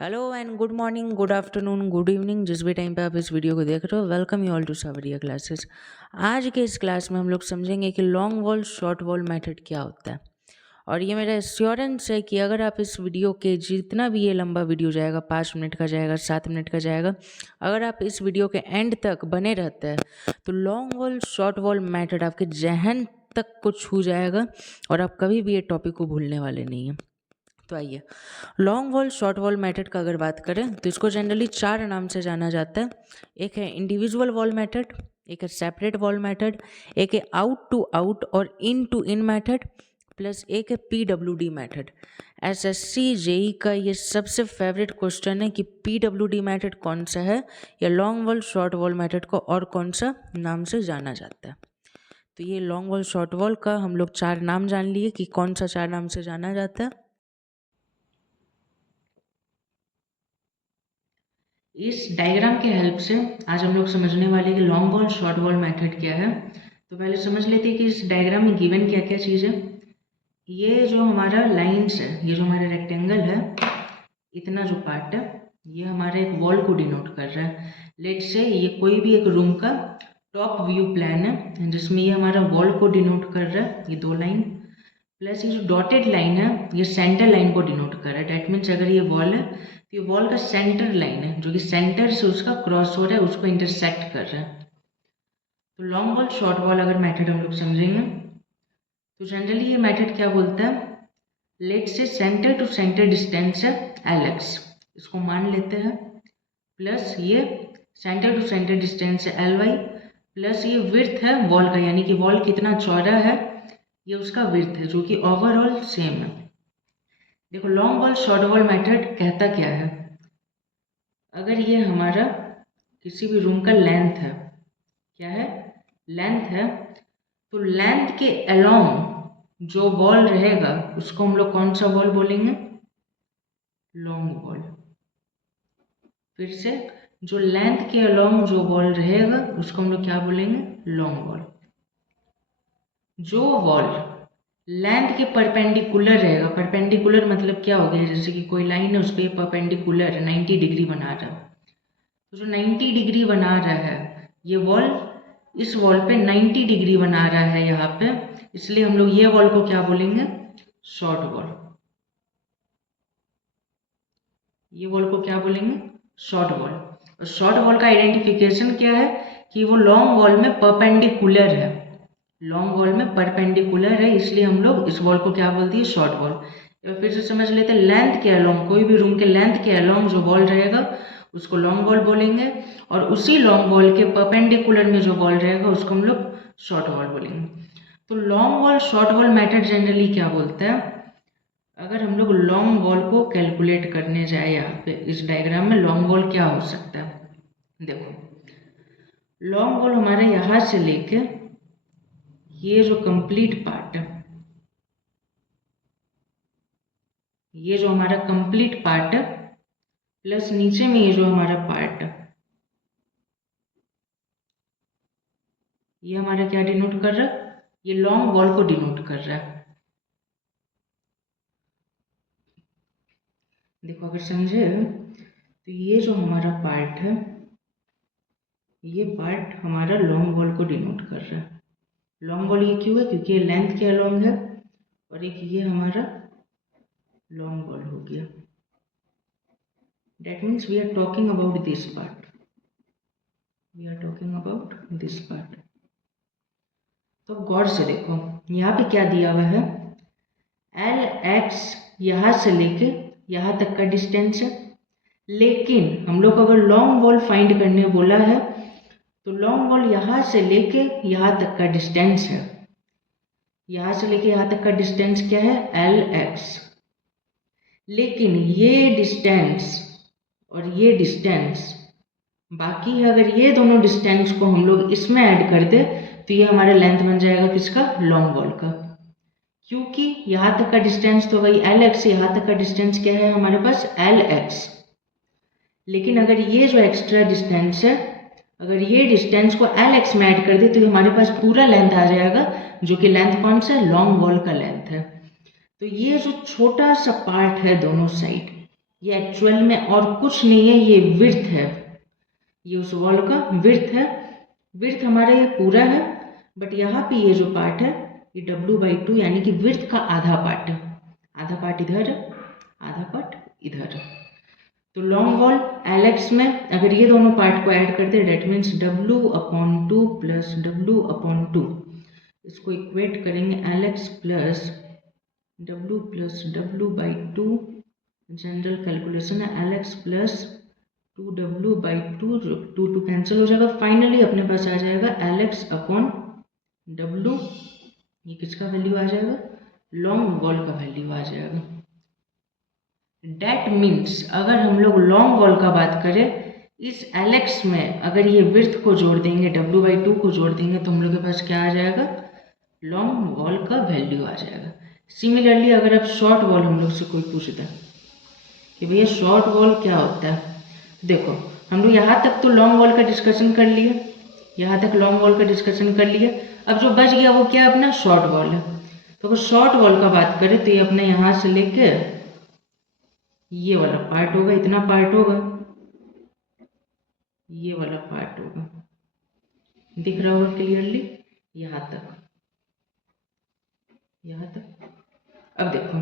Hello and good morning, good afternoon, good evening, जिस भी time पे आप इस वीडियो को देख रहे हो, वेलकम यू ऑल टू सावरिया क्लासेस। आज के इस क्लास में हम लोग समझेंगे कि long wall short wall method क्या होता है। और ये मेरा एश्योरेंस है कि अगर आप इस वीडियो के जितना भी ये लंबा वीडियो जाएगा, 5 मिनट का जाएगा, 7 मिनट का जाएगा, अगर आप इस वीडियो के एंड तक बने रहते हैं तो long wall short wall method आपके जहन तक को छू जाएगा और आप कभी भी ये टॉपिक को भूलने वाले नहीं हैं। तो आइए, long wall short wall method का अगर बात करें तो इसको जनरली 4 नाम से जाना जाता है। एक है इंडिविजुअल वॉल मेथड, एक है सेपरेट वॉल मेथड, एक है आउट टू आउट और इन टू इन मेथड, प्लस एक है PWD मेथड। SSC JEE का ये सबसे फेवरेट क्वेश्चन है कि PWD मेथड कौन सा है या long wall short wall method को और कौन सा नाम से जाना जाता है। तो ये लॉन्ग वॉल शॉर्ट वॉल का हम लोग 4 नाम जान लिए कि कौन सा 4 नाम से जाना जाता है। इस डायग्राम के हेल्प से आज हम लोग समझने वाले कि long wall short wall method क्या है। तो पहले समझ लेते हैं कि इस डायग्राम में गिवन क्या क्या चीज़ है। ये जो हमारा लाइंस है, ये जो हमारा रेक्टेंगल है, इतना जो पार्ट है, ये हमारे एक वॉल को डिनोट कर रहा है। लेट से ये कोई भी एक रूम का टॉप व्यू प्लान है जिसमें ये हमारा वॉल को डिनोट कर रहा है, ये 2 लाइन, प्लस ये जो डॉटेड लाइन है ये सेंटर लाइन को डिनोट कर रहा है। डेट मीन्स अगर ये वॉल है तो ये वॉल का सेंटर लाइन है जो कि सेंटर से उसका क्रॉस हो रहा है, उसको इंटरसेक्ट कर रहा है। तो लॉन्ग वॉल शॉर्ट वॉल अगर मेथड हम लोग समझेंगे तो जनरली ये मेथड क्या बोलता है, लेट से सेंटर टू सेंटर डिस्टेंस है LX, इसको मान लेते हैं, प्लस ये सेंटर टू सेंटर डिस्टेंस है LY, प्लस ये विड्थ है वॉल का, यानी कि वॉल कितना चौड़ा है ये उसका विड्थ है, जो कि ओवरऑल सेम है। देखो long wall short wall method कहता क्या है, अगर ये हमारा किसी भी रूम का लेंथ है, क्या है, लेंथ है, तो लेंथ के अलोंग जो वॉल रहेगा उसको हम लोग कौन सा वॉल बोलेंगे, लॉन्ग वॉल। फिर से, जो लेंथ के अलोंग जो वॉल रहेगा उसको हम लोग क्या बोलेंगे, लॉन्ग वॉल। जो वॉल लेंथ के परपेंडिकुलर रहेगा, परपेंडिकुलर मतलब क्या हो गया, जैसे कि कोई लाइन है उस पर परपेंडिकुलर 90 डिग्री बना रहा है, तो जो 90 डिग्री बना रहा है ये वॉल इस वॉल पे 90 डिग्री बना रहा है यहाँ पे, इसलिए हम लोग ये वॉल को क्या बोलेंगे, शॉर्ट वॉल। ये वॉल को क्या बोलेंगे, शॉर्ट वॉल। और शॉर्ट वॉल का आइडेंटिफिकेशन क्या है कि वो लॉन्ग वॉल में परपेंडिकुलर है, लॉन्ग वॉल में परपेंडिकुलर है, इसलिए हम लोग इस वॉल को क्या बोलते हैं, शॉर्ट वॉल। फिर से समझ लेते हैं, लेंथ के अलोंग, कोई भी रूम के लेंथ के अलोंग जो वॉल रहेगा उसको लॉन्ग वॉल बोलेंगे, और उसी लॉन्ग वॉल के परपेंडिकुलर में जो वॉल रहेगा उसको हम लोग शॉर्ट वॉल बोलेंगे। तो long wall short wall method generally क्या बोलता है, अगर हम लोग लॉन्ग वॉल को कैलकुलेट करने जाए, यहाँ पे इस डायग्राम में लॉन्ग वॉल क्या हो सकता है, देखो लॉन्ग वॉल हमारे यहाँ से लेके ये जो कंप्लीट पार्ट है, ये जो हमारा कंप्लीट पार्ट है, प्लस नीचे में ये जो हमारा पार्ट है, ये हमारा क्या डिनोट कर रहा है, ये लॉन्ग वॉल को डिनोट कर रहा है। देखो अगर समझे तो ये जो हमारा पार्ट है, ये पार्ट हमारा लॉन्ग वॉल को डिनोट कर रहा है। लॉन्ग वॉल ये क्यों है, क्योंकि ये लेंथ के अलोंग है, और एक ये हमारा लॉन्ग वॉल हो गया। That means we are talking about this part. We are talking about this part. तो गौर से देखो यहाँ पे क्या दिया हुआ है, LX यहाँ से लेके यहाँ तक का डिस्टेंस है, लेकिन हम लोग अगर लॉन्ग वॉल फाइंड करने बोला है तो लॉन्ग वॉल यहाँ से लेके यहाँ तक का डिस्टेंस है, यहाँ से लेके यहाँ तक का डिस्टेंस क्या है, LX। लेकिन ये डिस्टेंस और ये डिस्टेंस बाकी है, अगर ये दोनों डिस्टेंस को हम लोग इसमें ऐड कर दे तो ये हमारा लेंथ बन जाएगा किसका, लॉन्ग वॉल का। क्योंकि यहाँ तक का डिस्टेंस तो वही LX, यहाँ तक का डिस्टेंस क्या है हमारे पास, LX। लेकिन अगर ये जो एक्स्ट्रा डिस्टेंस है, अगर ये डिस्टेंस को LX में ऐड कर दे तो हमारे पास पूरा लेंथ आ जाएगा, जो कि लेंथ कौन सा है, लॉन्ग वॉल का लेंथ है। तो ये जो छोटा सा पार्ट है दोनों साइड, ये एक्चुअल में और कुछ नहीं है, ये विड्थ है, ये उस वॉल का विड्थ है। विड्थ हमारा ये पूरा है, बट यहाँ पे ये जो पार्ट है ये W/2 यानी कि विड्थ का आधा पार्ट है। आधा पार्ट इधर है, आधा पार्ट इधर है। तो लॉन्ग वॉल LX में अगर ये दोनों पार्ट को ऐड करते हैं that means W/2 plus W/2, इसको इक्वेट करेंगे LX plus W/2, general calculation है LX प्लस 2W/2, जो 2 कैंसिल हो जाएगा। फाइनली अपने पास आ जाएगा LX/W, ये किसका वैल्यू आ जाएगा, लॉन्ग वॉल का वैल्यू आ जाएगा। डेट मीन्स अगर हम लोग लॉन्ग वॉल का बात करें, इस LX में अगर ये विड्थ को जोड़ देंगे, W/2 को जोड़ देंगे, तो हम लोग के पास क्या आ जाएगा, लॉन्ग वॉल का वैल्यू आ जाएगा। सिमिलरली अगर अब शॉर्ट वॉल हम लोग से कोई पूछता है कि भैया शॉर्ट वॉल क्या होता है, देखो हम लोग यहाँ तक तो लॉन्ग वॉल का डिस्कशन कर लिए, यहाँ तक लॉन्ग वॉल का डिस्कशन कर लिए। अब जो बच गया वो क्या, अपना शॉर्ट वॉल है। तो अगर शॉर्ट वॉल का बात करें तो ये अपने यहाँ से लेके ये वाला पार्ट होगा, इतना पार्ट होगा, ये वाला पार्ट होगा, दिख रहा होगा क्लियरली, यहाँ तक, यहाँ तक। अब देखो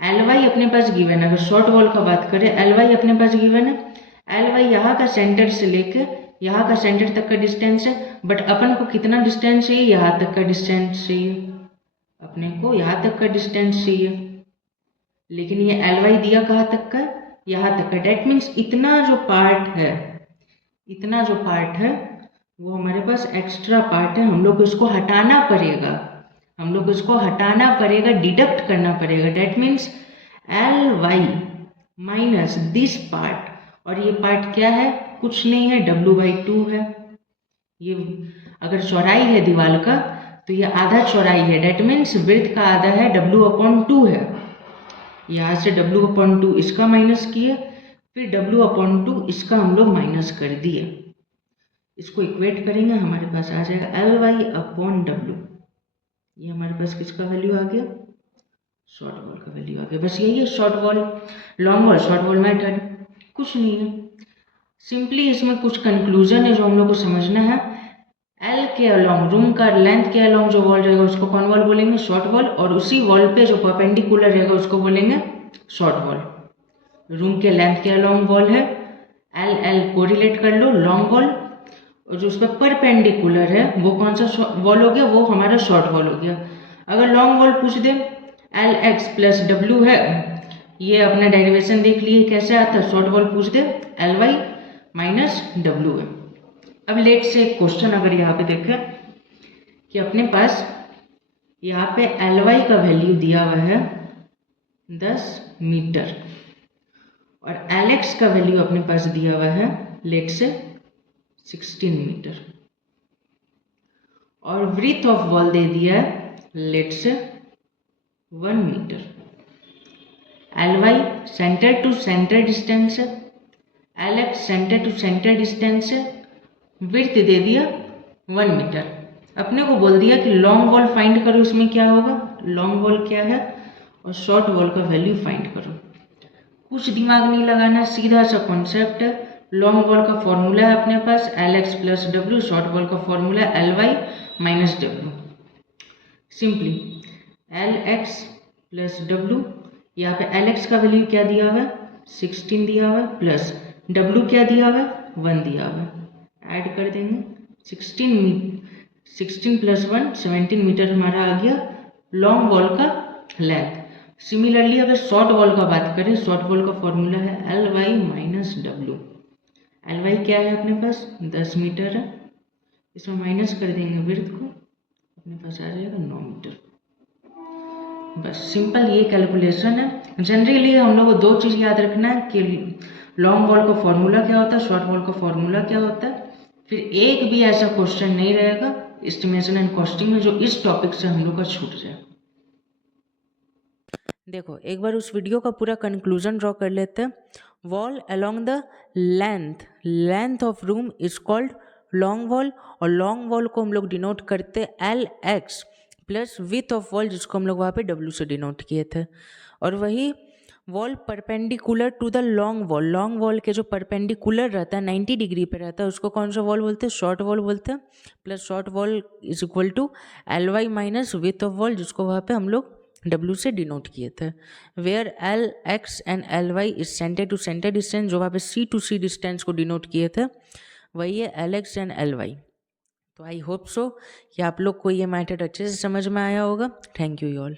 LY अपने पास गिवन है, अगर शॉर्ट वॉल का बात करें LY अपने पास गिवन है। LY यहाँ का सेंटर से लेके यहाँ का सेंटर तक का डिस्टेंस है, बट अपन को कितना डिस्टेंस चाहिए, यहाँ तक का डिस्टेंस चाहिए, अपने को यहाँ तक का डिस्टेंस चाहिए। लेकिन ये LY दिया कहाँ तक का, यहाँ तक का। डेट मीन्स इतना जो पार्ट है, इतना जो पार्ट है वो हमारे पास एक्स्ट्रा पार्ट है, हम लोग को इसको हटाना पड़ेगा, हम लोग को इसको हटाना पड़ेगा, डिडक्ट करना पड़ेगा। That means LY minus this part, और ये पार्ट क्या है, कुछ नहीं है, W/2 है। ये अगर चौड़ाई है दीवार का तो ये आधा चौड़ाई है, डेट मीन्स विड्थ का आधा है, W/2 है। यहाँ से W/2 इसका माइनस किए, फिर W/2 इसका हम लोग माइनस कर दिए। इसको इक्वेट करेंगे, हमारे पास आ जाएगा LY/W। ये हमारे पास किसका वैल्यू आ गया, शॉर्ट वॉल का वैल्यू आ गया। बस यही है short wall, long wall, short wall method, कुछ नहीं है। सिंपली इसमें कुछ कंक्लूजन है जो हम लोग को समझना है। L के अलॉन्ग, रूम का लेंथ के अलॉन्ग जो वॉल रहेगा उसको कौन वॉल बोलेंगे, शॉर्ट वॉल, और उसी वॉल पे जो परपेंडिकुलर रहेगा उसको बोलेंगे शॉर्ट वॉल। रूम के लेंथ के अलॉन्ग वॉल है, LL को रिलेट कर लो, लॉन्ग वॉल, और जो उस पर परपेंडिकुलर है वो कौन सा वॉल हो गया, वो हमारा शॉर्ट वॉल हो गया। अगर लॉन्ग वॉल पूछ दे, LX प्लस W है, ये अपना डेरिवेशन देख लिए कैसे आता है, शॉर्ट वॉल पूछ दे LY माइनस W है। अब लेट से क्वेश्चन अगर यहाँ पे देखें कि अपने पास यहाँ पे LY का वैल्यू दिया हुआ है 10 मीटर और LX का वैल्यू अपने पास दिया हुआ है लेट से 16 मीटर, और ब्रीथ ऑफ वॉल दे दिया है let's say 1 metre. LY centre to centre distance है, LX centre to centre distance है, विड्थ दे दिया 1 मीटर। अपने को बोल दिया कि लॉन्ग वॉल फाइंड करो, इसमें क्या होगा, लॉन्ग वॉल क्या है और शॉर्ट वॉल का वैल्यू फाइंड करो। कुछ दिमाग नहीं लगाना, सीधा सा कॉन्सेप्ट है। लॉन्ग वॉल का फॉर्मूला है अपने पास LX plus W, short wall का फॉर्मूला है LY minus W। Simply LX plus W, यहाँ पे LX का वैल्यू क्या दिया हुआ है 16 दिया हुआ है, प्लस W क्या दिया हुआ है 1 दिया हुआ है, ऐड कर देंगे 16 प्लस 1 17 मीटर हमारा आ गया लॉन्ग वॉल का लेंथ। सिमिलरली अगर शॉर्ट वॉल का बात करें, शॉर्ट वॉल का फॉर्मूला है LY माइनस W। LY क्या है अपने पास 10 मीटर है, इसमें माइनस कर देंगे विड्थ को, अपने पास आ जाएगा 9 मीटर। बस सिंपल ये कैलकुलेशन है। जनरली हम लोग को दो चीज़ याद रखना है कि लॉन्ग वॉल का फॉर्मूला क्या होता है, शॉर्ट वॉल का फॉर्मूला क्या होता है। फिर एक भी ऐसा क्वेश्चन नहीं रहेगा एस्टिमेशन एंड कॉस्टिंग में जो इस टॉपिक से हम लोग का छूट जाए। देखो एक बार उस वीडियो का पूरा कंक्लूजन ड्रॉ कर लेते हैं। Wall along the length of room is called long wall, और लॉन्ग वॉल को हम लोग डिनोट करते LX plus with of wall, जिसको हम लोग वहाँ पे W से डिनोट किए थे। और वही wall perpendicular to the long wall के जो परपेंडिकुलर रहता है 90 डिग्री पे रहता है उसको कौन सा वॉल बोलते हैं, शॉर्ट वॉल बोलते हैं। Plus short wall is equal to LY minus width of wall, जिसको वहाँ पे हम लोग W से डिनोट किए थे। Where LX and LY is centre to centre distance, जो वहाँ पे C टू C डिस्टेंस को डिनोट किए थे वही है LX एंड LY। तो आई होप सो कि आप लोग को ये मैथड अच्छे से समझ में आया होगा। Thank you all.